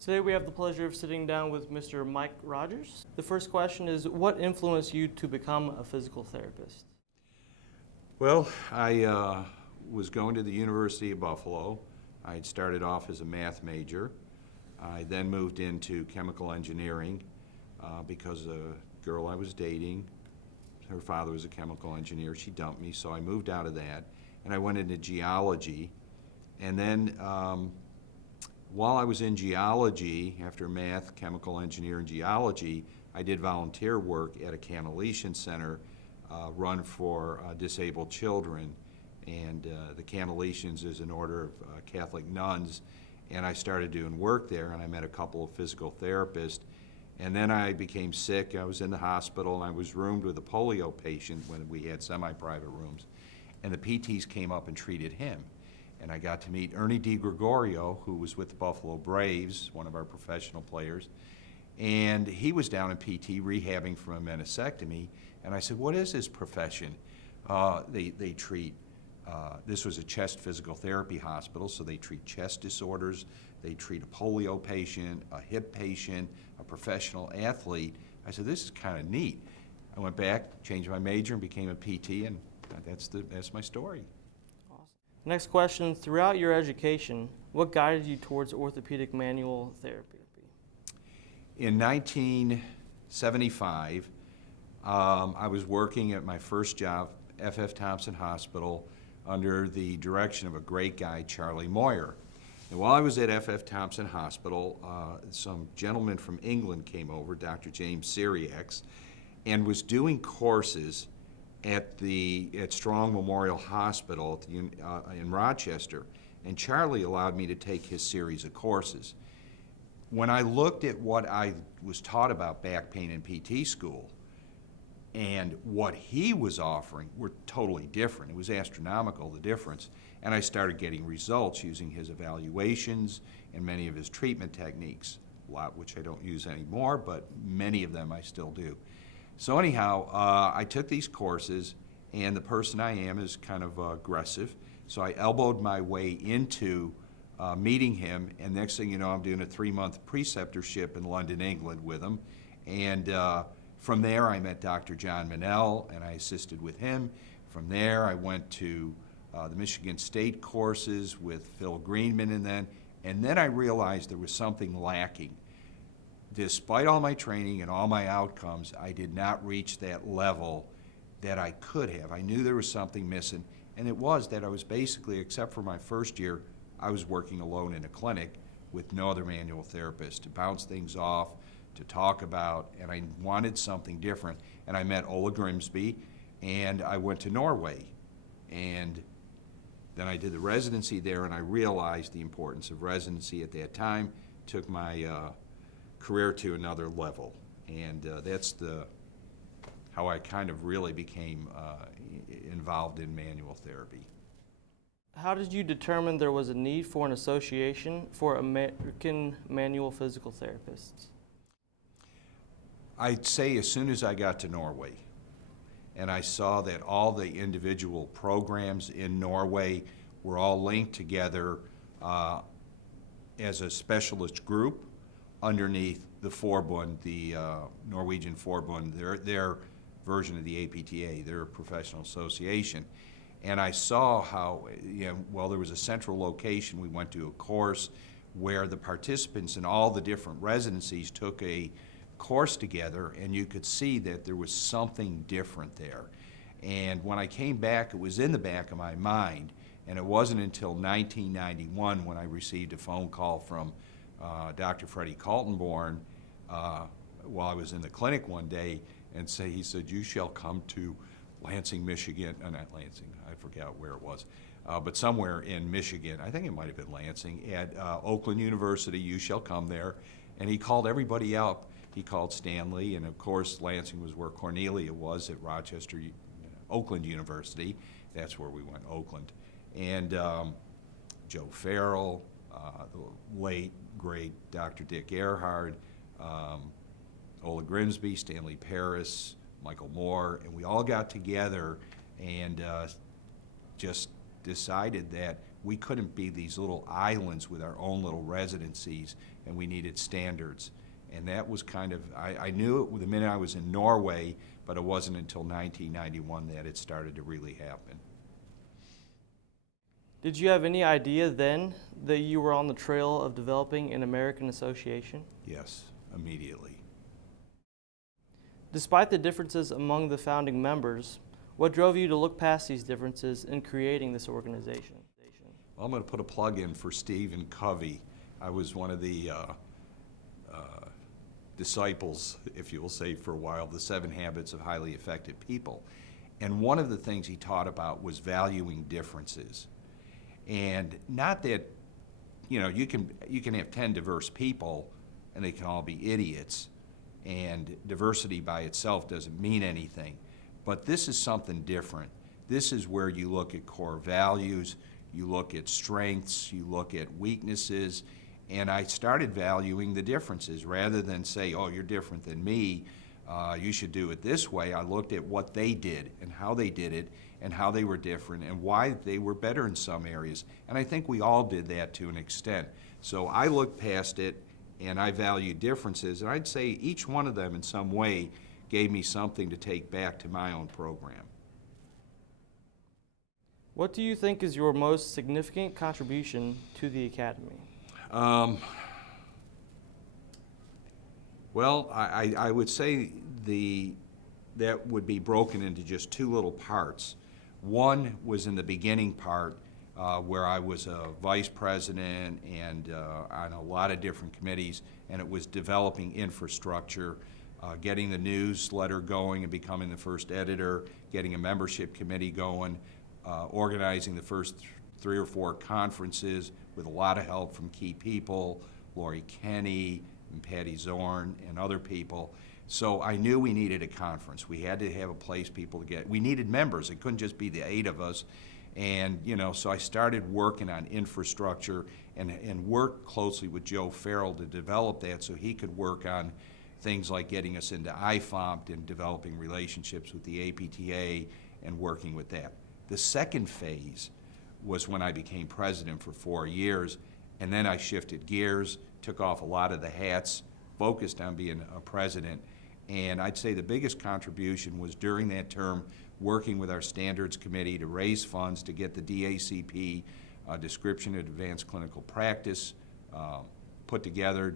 Today we have the pleasure of sitting down with Mr. Mike Rogers. The first question is, what influenced you to become a physical therapist? Well, I was going to the University of Buffalo. I had started off as a math major. I then moved into chemical engineering because a girl I was dating, her father was a chemical engineer. She dumped me, so I moved out of that, and I went into geology. And then while I was in geology, after math, chemical engineering, geology, I did volunteer work at a Cannellation Center run for disabled children. And the Cannellations is an order of Catholic nuns. And I started doing work there, and I met a couple of physical therapists. And then I became sick. I was in the hospital, and I was roomed with a polio patient when we had semi-private rooms. And the PTs came up and treated him. And I got to meet Ernie DiGregorio, who was with the Buffalo Braves, one of our professional players. And he was down in PT rehabbing from a meniscectomy. And I said, what is this profession? They treat, this was a chest physical therapy hospital, so they treat chest disorders. They treat a polio patient, a hip patient, a professional athlete. I said, this is kind of neat. I went back, changed my major, and became a PT, and that's my story. Next question, throughout your education, what guided you towards orthopedic manual therapy? In 1975, I was working at my first job, F.F. Thompson Hospital, under the direction of a great guy, Charlie Moyer. And while I was at F.F. Thompson Hospital, some gentleman from England came over, Dr. James Syriacs, and was doing courses at Strong Memorial Hospital in Rochester, and Charlie allowed me to take his series of courses. When I looked at what I was taught about back pain in PT school and what he was offering were totally different. It was astronomical, the difference, and I started getting results using his evaluations and many of his treatment techniques, a lot which I don't use anymore, but many of them I still do. So anyhow, I took these courses, and the person I am is kind of aggressive, so I elbowed my way into meeting him, and next thing you know, I'm doing a 3-month preceptorship in London, England with him, and from there I met Dr. John Manel, and I assisted with him. From there I went to the Michigan State courses with Phil Greenman, and then I realized there was something lacking. Despite all my training and all my outcomes, I did not reach that level that I could have. I knew there was something missing, and it was that I was basically, except for my first year, I was working alone in a clinic with no other manual therapist to bounce things off, to talk about, and I wanted something different. And I met Ola Grimsby, and I went to Norway. And then I did the residency there, and I realized the importance of residency at that time, took my career to another level, and that's how I kind of really became involved in manual therapy. How did you determine there was a need for an association for American manual physical therapists? I'd say as soon as I got to Norway, and I saw that all the individual programs in Norway were all linked together as a specialist group underneath the Forbund, the Norwegian Forbund, their version of the APTA, their professional association. And I saw how, well, there was a central location. We went to a course where the participants in all the different residencies took a course together, and you could see that there was something different there. And when I came back, it was in the back of my mind, and it wasn't until 1991 when I received a phone call from Dr. Freddie Kaltenborn while I was in the clinic one day, and he said, you shall come to Lansing, Michigan, not Lansing, I forgot where it was, but somewhere in Michigan, I think it might have been Lansing, at Oakland University, you shall come there. And he called everybody up. He called Stanley, and of course Lansing was where Cornelia was at Rochester, Oakland University. That's where we went, Oakland. And Joe Farrell, the late, great Dr. Dick Earhart, Ola Grimsby, Stanley Paris, Michael Moore, and we all got together and just decided that we couldn't be these little islands with our own little residencies, and we needed standards. And that was kind of, I knew it the minute I was in Norway, but it wasn't until 1991 that it started to really happen. Did you have any idea then that you were on the trail of developing an American association? Yes, immediately. Despite the differences among the founding members, what drove you to look past these differences in creating this organization? Well, I'm going to put a plug in for Stephen Covey. I was one of the disciples, if you will say, for a while, the 7 Habits of Highly Effective People. And one of the things he taught about was valuing differences. And not that, you can have 10 diverse people and they can all be idiots, and diversity by itself doesn't mean anything. But this is something different. This is where you look at core values, you look at strengths, you look at weaknesses, and I started valuing the differences rather than say, oh, you're different than me, you should do it this way. I looked at what they did and how they did it and how they were different and why they were better in some areas. And I think we all did that to an extent. So I looked past it and I valued differences, and I'd say each one of them in some way gave me something to take back to my own program. What do you think is your most significant contribution to the Academy? Well, I would say that would be broken into just 2 little parts. One was in the beginning part, where I was a vice president and on a lot of different committees, and it was developing infrastructure, getting the newsletter going and becoming the first editor, getting a membership committee going, organizing the first 3 or 4 conferences with a lot of help from key people, Lori Kenny and Patty Zorn and other people. So I knew we needed a conference. We had to have a place people to get. We needed members. It couldn't just be the 8 of us. And, so I started working on infrastructure and worked closely with Joe Farrell to develop that so he could work on things like getting us into IFOMP and developing relationships with the APTA and working with that. The second phase was when I became president for 4 years, and then I shifted gears, took off a lot of the hats, focused on being a president, and I'd say the biggest contribution was during that term working with our standards committee to raise funds to get the DACP description of advanced clinical practice put together,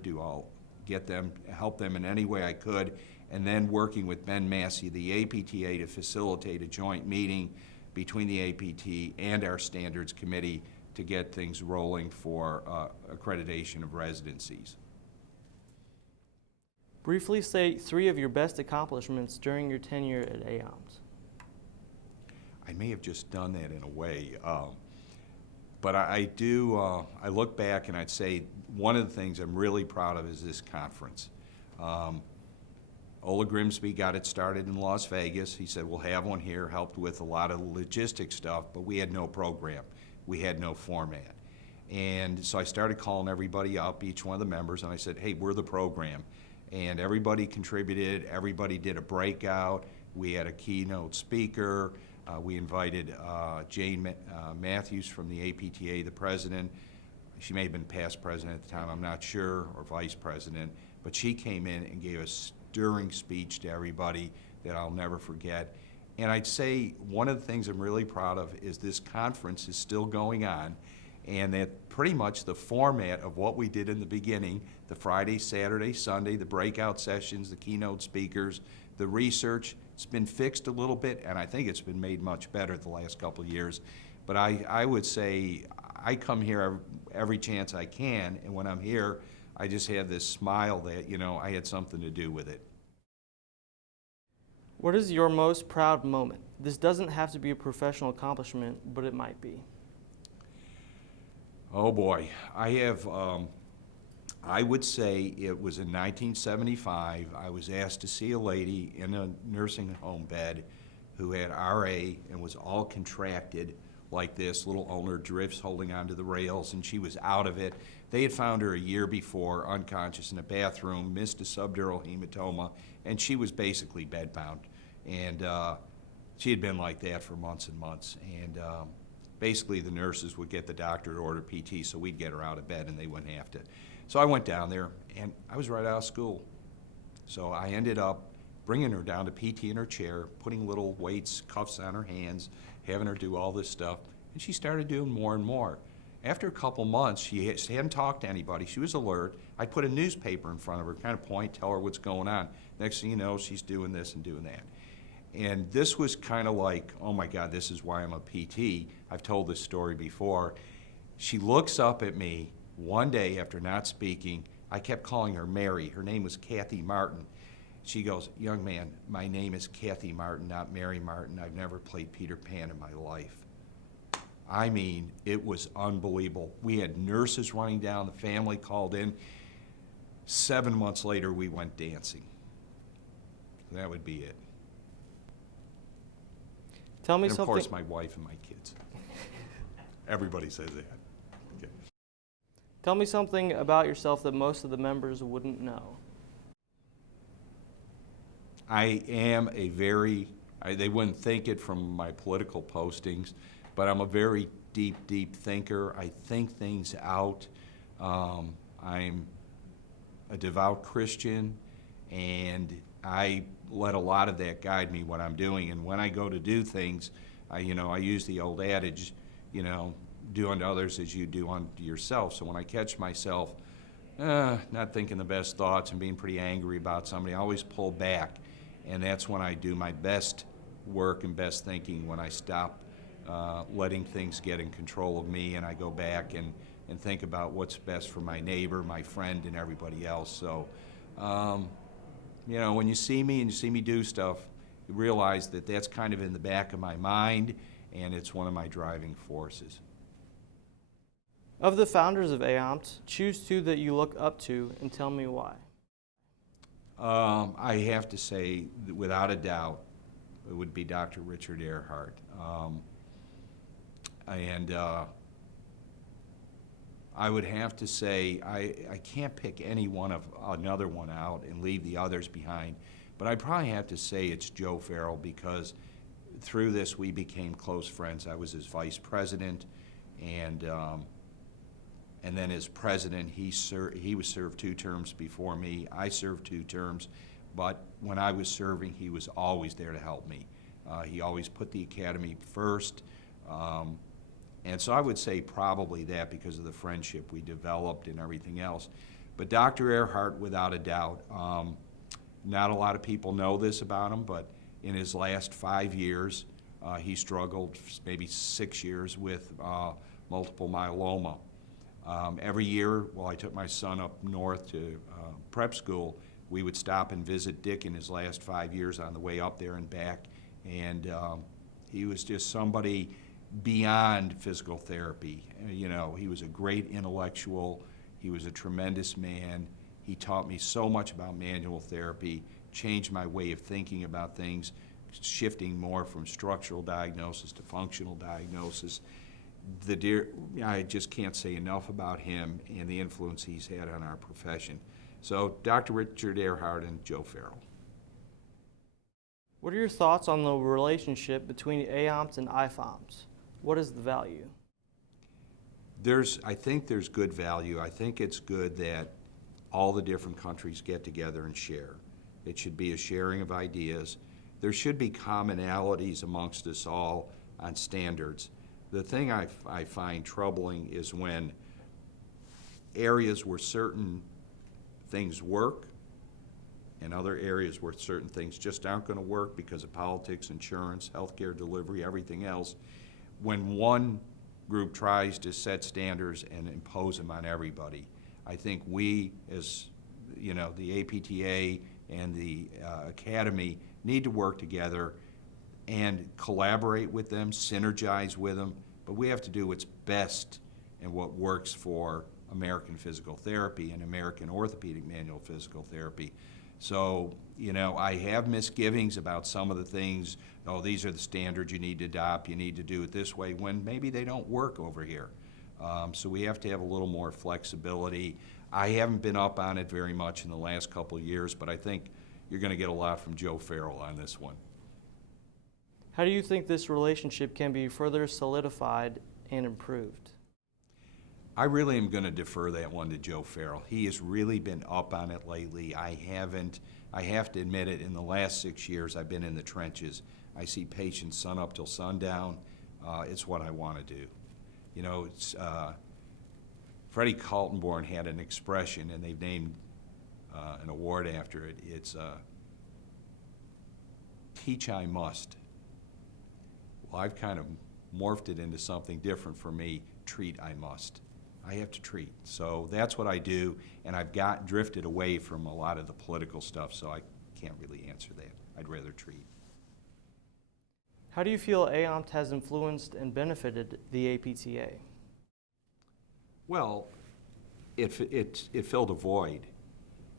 help them in any way I could, and then working with Ben Massey, the APTA, to facilitate a joint meeting between the APT and our standards committee to get things rolling for accreditation of residencies. Briefly state 3 of your best accomplishments during your tenure at AOMS. I may have just done that in a way, but I look back and I'd say one of the things I'm really proud of is this conference. Ola Grimsby got it started in Las Vegas. He said, we'll have one here, helped with a lot of logistic stuff, but we had no program. We had no format. And so I started calling everybody up, each one of the members, and I said, hey, we're the program. And everybody contributed, everybody did a breakout. We had a keynote speaker. We invited Jane Matthews from the APTA, the president. She may have been past president at the time, I'm not sure, or vice president, but she came in and gave a stirring speech to everybody that I'll never forget. And I'd say one of the things I'm really proud of is this conference is still going on, and that pretty much the format of what we did in the beginning, the Friday, Saturday, Sunday, the breakout sessions, the keynote speakers, the research, it's been fixed a little bit, and I think it's been made much better the last couple of years. But I would say I come here every chance I can, and when I'm here, I just have this smile that, I had something to do with it. What is your most proud moment? This doesn't have to be a professional accomplishment, but it might be. Oh boy, I have, I would say it was in 1975. I was asked to see a lady in a nursing home bed who had RA and was all contracted like this, little ulnar drifts holding onto the rails, and she was out of it. They had found her a year before, unconscious in a bathroom, missed a subdural hematoma, and she was basically bedbound. And she had been like that for months and months. And basically the nurses would get the doctor to order PT so we'd get her out of bed and they wouldn't have to. So I went down there, and I was right out of school. So I ended up bringing her down to PT in her chair, putting little weights, cuffs on her hands, having her do all this stuff, and she started doing more and more. After a couple months, she hadn't talked to anybody. She was alert. I'd put a newspaper in front of her, kind of point, tell her what's going on. Next thing you know, she's doing this and doing that. And this was kind of like, oh my God, this is why I'm a PT. I've told this story before. She looks up at me one day after not speaking. I kept calling her Mary. Her name was Kathy Martin. She goes, young man, my name is Kathy Martin, not Mary Martin. I've never played Peter Pan in my life. I mean, it was unbelievable. We had nurses running down, the family called in. 7 months later, we went dancing. That would be it. Tell me And of something. course, my wife and my kids. Everybody says that. Okay. Tell me something about yourself that most of the members wouldn't know. I am a very, they wouldn't think it from my political postings, but I'm a very deep, deep thinker. I think things out. I'm a devout Christian, and I let a lot of that guide me what I'm doing. And when I go to do things, I use the old adage, do unto others as you do unto yourself. So when I catch myself not thinking the best thoughts and being pretty angry about somebody, I always pull back. And that's when I do my best work and best thinking, when I stop letting things get in control of me, and I go back and think about what's best for my neighbor, my friend, and everybody else. So, when you see me and you see me do stuff, you realize that that's kind of in the back of my mind, and it's one of my driving forces. Of the founders of AOMPT, choose two that you look up to and tell me why. I have to say, without a doubt, it would be Dr. Richard Earhart. I would have to say, I can't pick another one out and leave the others behind, but I'd probably have to say it's Joe Farrell, because through this we became close friends. I was his vice president, and then as president, he was served 2 terms before me. I served 2 terms, but when I was serving, he was always there to help me. He always put the academy first, and so I would say probably that, because of the friendship we developed and everything else. But Dr. Earhart, without a doubt, not a lot of people know this about him, but in his last 5 years, he struggled maybe 6 years with multiple myeloma. Every year, while I took my son up north to prep school, we would stop and visit Dick in his last 5 years on the way up there and back. And he was just somebody beyond physical therapy. He was a great intellectual. He was a tremendous man. He taught me so much about manual therapy, changed my way of thinking about things, shifting more from structural diagnosis to functional diagnosis. I just can't say enough about him and the influence he's had on our profession. So Dr. Richard Earhart and Joe Farrell. What are your thoughts on the relationship between AOMPT and IFOMPT? What is the value? I think there's good value. I think it's good that all the different countries get together and share. It should be a sharing of ideas. There should be commonalities amongst us all on standards. The thing I find troubling is when areas where certain things work and other areas where certain things just aren't going to work because of politics, insurance, healthcare delivery, everything else, when one group tries to set standards and impose them on everybody, I think we, as the APTA and the Academy, need to work together and collaborate with them, synergize with them, but we have to do what's best and what works for American physical therapy and American orthopedic manual physical therapy. So, I have misgivings about some of the things. Oh, these are the standards you need to adopt, you need to do it this way, when maybe they don't work over here. So we have to have a little more flexibility. I haven't been up on it very much in the last couple of years, but I think you're going to get a lot from Joe Farrell on this one. How do you think this relationship can be further solidified and improved? I really am going to defer that one to Joe Farrell. He has really been up on it lately. I have to admit it, in the last 6 years I've been in the trenches. I see patients sun up till sundown. It's what I want to do. You know, Freddie Kaltenborn had an expression, and they've named an award after it. It's teach I must. Well, I've kind of morphed it into something different for me. Treat I must. I have to treat. So that's what I do, and I've drifted away from a lot of the political stuff, so I can't really answer that. I'd rather treat. How do you feel AOMT has influenced and benefited the APTA? Well, it filled a void,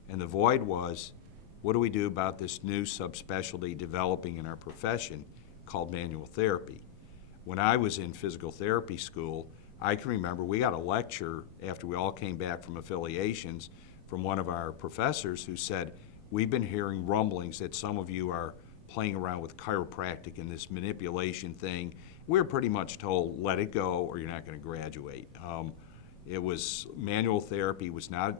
and the void was, what do we do about this new subspecialty developing in our profession called manual therapy? When I was in physical therapy school, I can remember we got a lecture after we all came back from affiliations from one of our professors who said, we've been hearing rumblings that some of you are playing around with chiropractic and this manipulation thing. We were pretty much told, let it go or you're not going to graduate. Manual therapy was not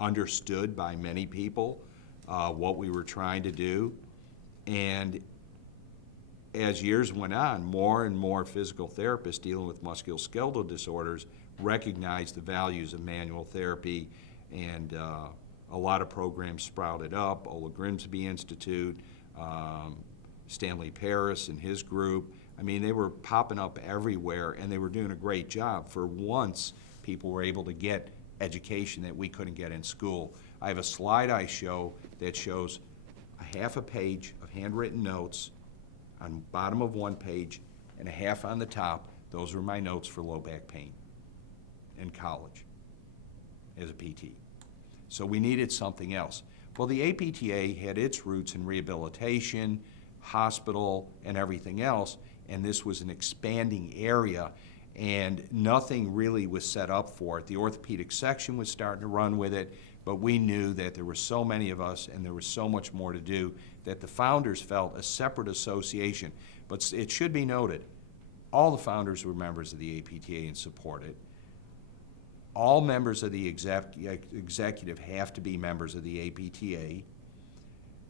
understood by many people, what we were trying to do. And as years went on, more and more physical therapists dealing with musculoskeletal disorders recognized the values of manual therapy, and a lot of programs sprouted up. Ola Grimsby Institute, Stanley Paris and his group. I mean, they were popping up everywhere, and they were doing a great job. For once, people were able to get education that we couldn't get in school. I have a slide I show that shows a half a page of handwritten notes on the bottom of one page and a half on the top. Those were my notes for low back pain in college as a PT. So we needed something else. Well, the APTA had its roots in rehabilitation, hospital, and everything else, and this was an expanding area, and nothing really was set up for it. The orthopedic section was starting to run with it, but we knew that there were so many of us and there was so much more to do that the founders felt a separate association. But it should be noted, all the founders were members of the APTA and supported. All members of the executive have to be members of the APTA,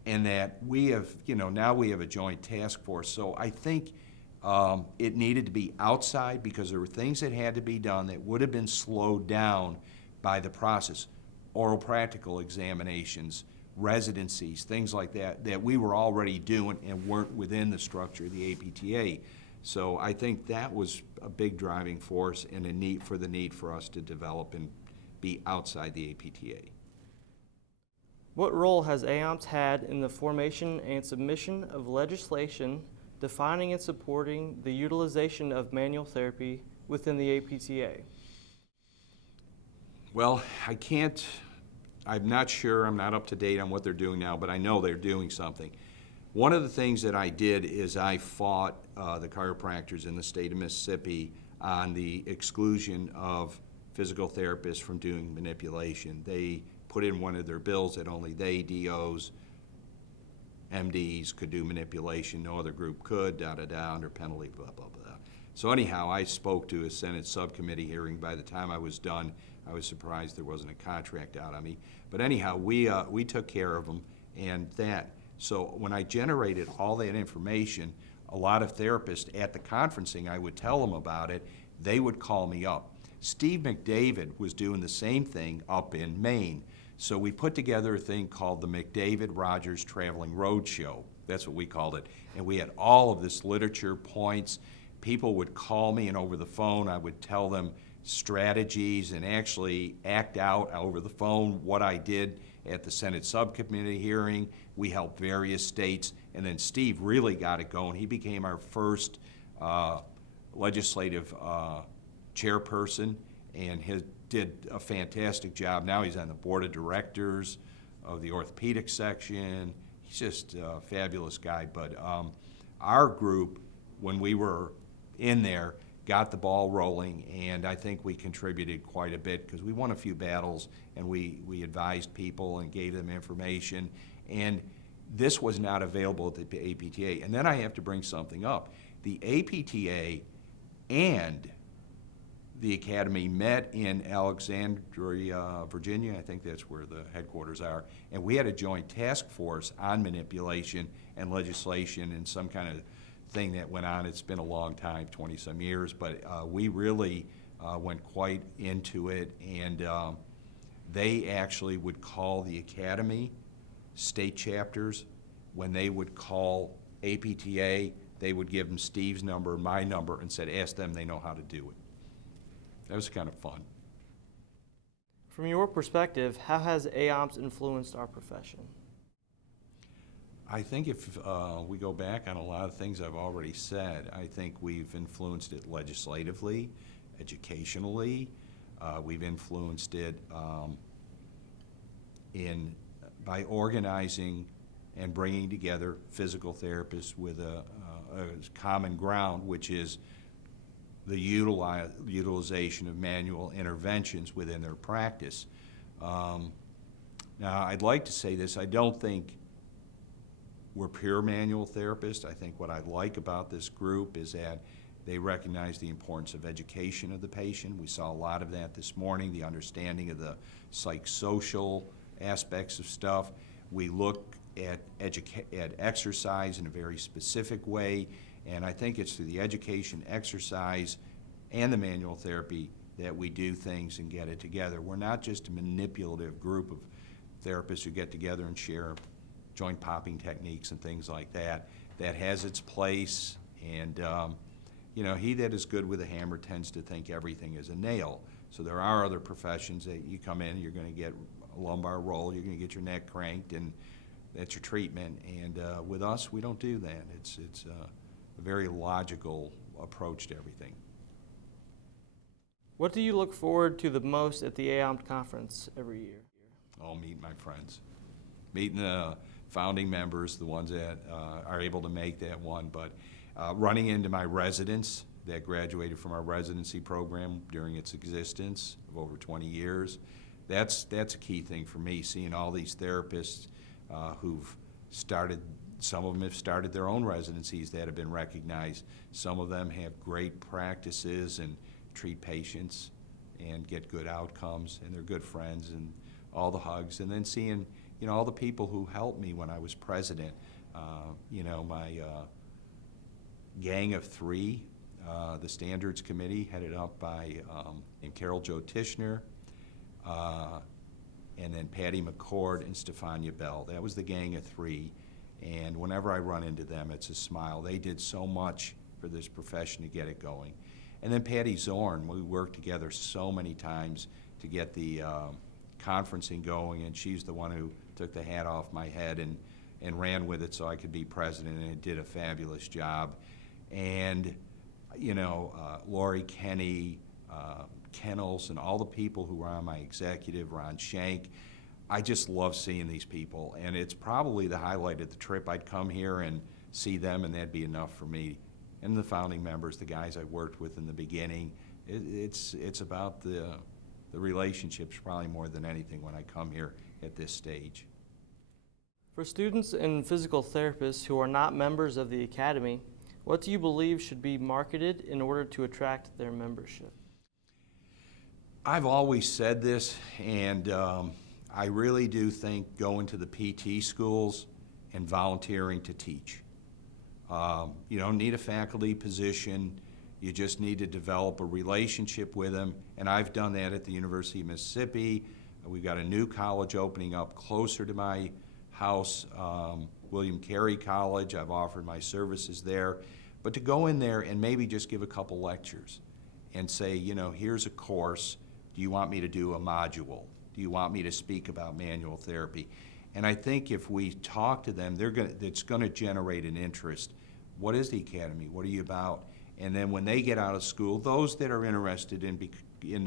and that we have, now we have a joint task force. So I think it needed to be outside because there were things that had to be done that would have been slowed down by the process. Oral practical examinations, residencies, things like that, that we were already doing and weren't within the structure of the APTA. So I think that was a big driving force and the need for us to develop and be outside the APTA. What role has AOMT had in the formation and submission of legislation defining and supporting the utilization of manual therapy within the APTA? Well, I'm not sure, I'm not up to date on what they're doing now, but I know they're doing something. One of the things that I did is I fought the chiropractors in the state of Mississippi on the exclusion of physical therapists from doing manipulation. They put in one of their bills that only they, DOs, MDs could do manipulation, no other group could, under penalty, blah, blah, blah. So anyhow, I spoke to a Senate subcommittee hearing. By the time I was done, I was surprised there wasn't a contract out on me. But anyhow, we took care of them and that. So when I generated all that information, a lot of therapists at the conferencing, I would tell them about it, they would call me up. Steve McDavid was doing the same thing up in Maine. So we put together a thing called the McDavid Rogers Traveling Roadshow. That's what we called it. And we had all of this literature, points. People would call me, and over the phone I would tell them strategies and actually act out over the phone what I did at the Senate subcommittee hearing. We helped various states, and then Steve really got it going. He became our first legislative chairperson, and did a fantastic job. Now he's on the board of directors of the orthopedic section. He's just a fabulous guy. But our group, when we were in there, got the ball rolling, and I think we contributed quite a bit because we won a few battles, and we advised people and gave them information. And this was not available at the APTA. And then I have to bring something up. The APTA and the Academy met in Alexandria, Virginia. I think that's where the headquarters are. And we had a joint task force on manipulation and legislation and some kind of thing that went on. It's been a long time, 20-some years, but we really went quite into it. And they actually would call the Academy state chapters. When they would call APTA, they would give them Steve's number, my number, and said, ask them, they know how to do it. That was kind of fun. From your perspective, how has AOMS influenced our profession? I think if we go back on a lot of things I've already said, I think we've influenced it legislatively, educationally. We've influenced it by organizing and bringing together physical therapists with a common ground, which is the utilization of manual interventions within their practice. Now, I'd like to say this. I don't think we're pure manual therapists. I think what I like about this group is that they recognize the importance of education of the patient. We saw a lot of that this morning, the understanding of the psychosocial aspects of stuff. We look at exercise in a very specific way, and I think it's through the education, exercise, and the manual therapy that we do things and get it together. We're not just a manipulative group of therapists who get together and share joint popping techniques and things like that. That has its place, and you know, he that is good with a hammer tends to think everything is a nail. So there are other professions that you come in, you're going to get a lumbar roll, you're going to get your neck cranked, and that's your treatment. And with us, we don't do that. It's a very logical approach to everything. What do you look forward to the most at the AOMS conference every year? I'll meet my friends. Meeting the founding members, the ones that are able to make that one, but running into my residents that graduated from our residency program during its existence of over 20 years, that's a key thing for me, seeing all these therapists who've started, some of them have started their own residencies that have been recognized. Some of them have great practices and treat patients and get good outcomes, and they're good friends, and all the hugs, and then seeing, you know, all the people who helped me when I was president. You know, my gang of three, the Standards Committee, headed up by Carol Jo Tishner, and then Patty McCord and Stefania Bell. That was the gang of three, and whenever I run into them, it's a smile. They did so much for this profession to get it going. And then Patty Zorn, we worked together so many times to get the conferencing going, and she's the one who took the hat off my head and ran with it so I could be president, and it did a fabulous job. And, you know, Lori Kenny, Kennels, and all the people who were on my executive, Ron Shank, I just love seeing these people, and it's probably the highlight of the trip. I'd come here and see them, and that'd be enough for me. And the founding members, the guys I worked with in the beginning, it's about the relationships probably more than anything when I come here at this stage. For students and physical therapists who are not members of the Academy, what do you believe should be marketed in order to attract their membership? I've always said this, and I really do think going to the PT schools and volunteering to teach. You don't need a faculty position. You just need to develop a relationship with them, and I've done that at the University of Mississippi. We've got a new college opening up closer to my house, William Carey College. I've offered my services there. But to go in there and maybe just give a couple lectures and say, you know, here's a course. Do you want me to do a module? Do you want me to speak about manual therapy? And I think if we talk to them, it's going to generate an interest. What is the Academy? What are you about? And then when they get out of school, those that are interested in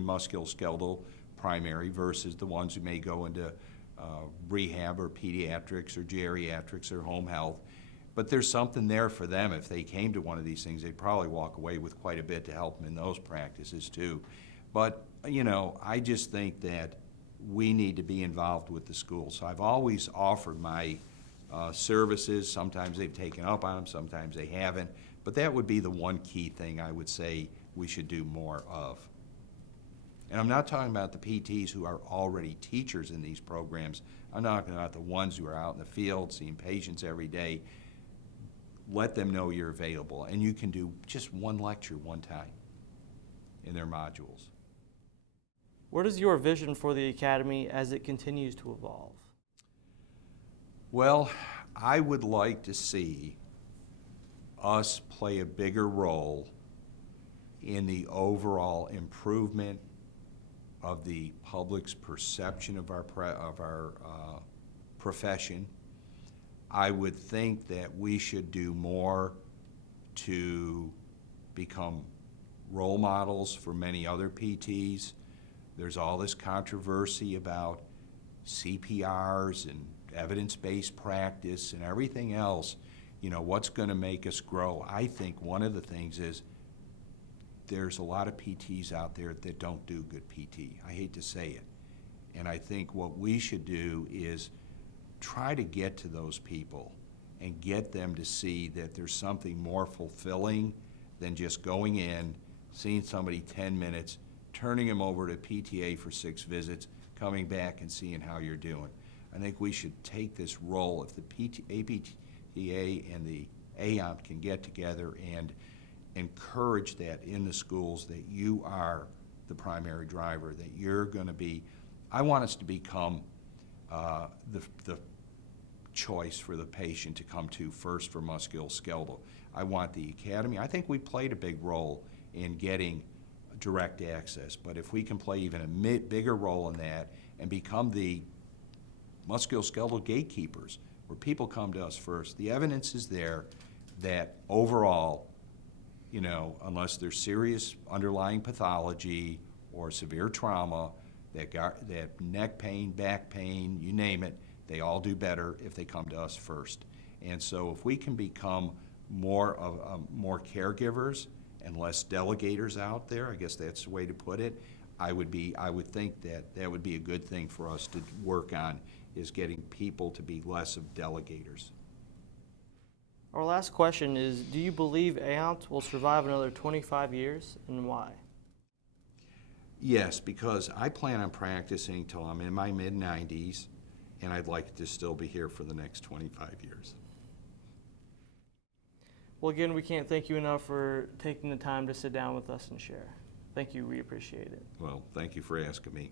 musculoskeletal primary versus the ones who may go into rehab or pediatrics or geriatrics or home health, but there's something there for them. If they came to one of these things, they'd probably walk away with quite a bit to help them in those practices too. But, you know, I just think that we need to be involved with the schools. So I've always offered my services. Sometimes they've taken up on them, sometimes they haven't. But that would be the one key thing I would say we should do more of. And I'm not talking about the PTs who are already teachers in these programs. I'm talking about the ones who are out in the field seeing patients every day. Let them know you're available, and you can do just one lecture one time in their modules. What is your vision for the Academy as it continues to evolve? Well, I would like to see us play a bigger role in the overall improvement of the public's perception of our profession. I would think that we should do more to become role models for many other PTs. There's all this controversy about CPRs and evidence-based practice and everything else. You know, what's going to make us grow? I think one of the things is there's a lot of PTs out there that don't do good PT. I hate to say it. And I think what we should do is try to get to those people and get them to see that there's something more fulfilling than just going in, seeing somebody 10 minutes, turning them over to PTA for 6 visits, coming back and seeing how you're doing. I think we should take this role. If the APTA and the AOMP can get together and encourage that in the schools, that you are the primary driver, that you're going to be, I want us to become the choice for the patient to come to first for musculoskeletal. I want the Academy. I think we played a big role in getting direct access, but if we can play even a bigger role in that and become the musculoskeletal gatekeepers, where people come to us first, the evidence is there that overall, you know, unless there's serious underlying pathology or severe trauma, that neck pain, back pain, you name it, they all do better if they come to us first. And so if we can become more caregivers and less delegators out there, I guess that's the way to put it, I would think that would be a good thing for us to work on, is getting people to be less of delegators. Our last question is, do you believe AOMT will survive another 25 years, and why? Yes, because I plan on practicing till I'm in my mid-90s, and I'd like to still be here for the next 25 years. Well, again, we can't thank you enough for taking the time to sit down with us and share. Thank you, we appreciate it. Well, thank you for asking me.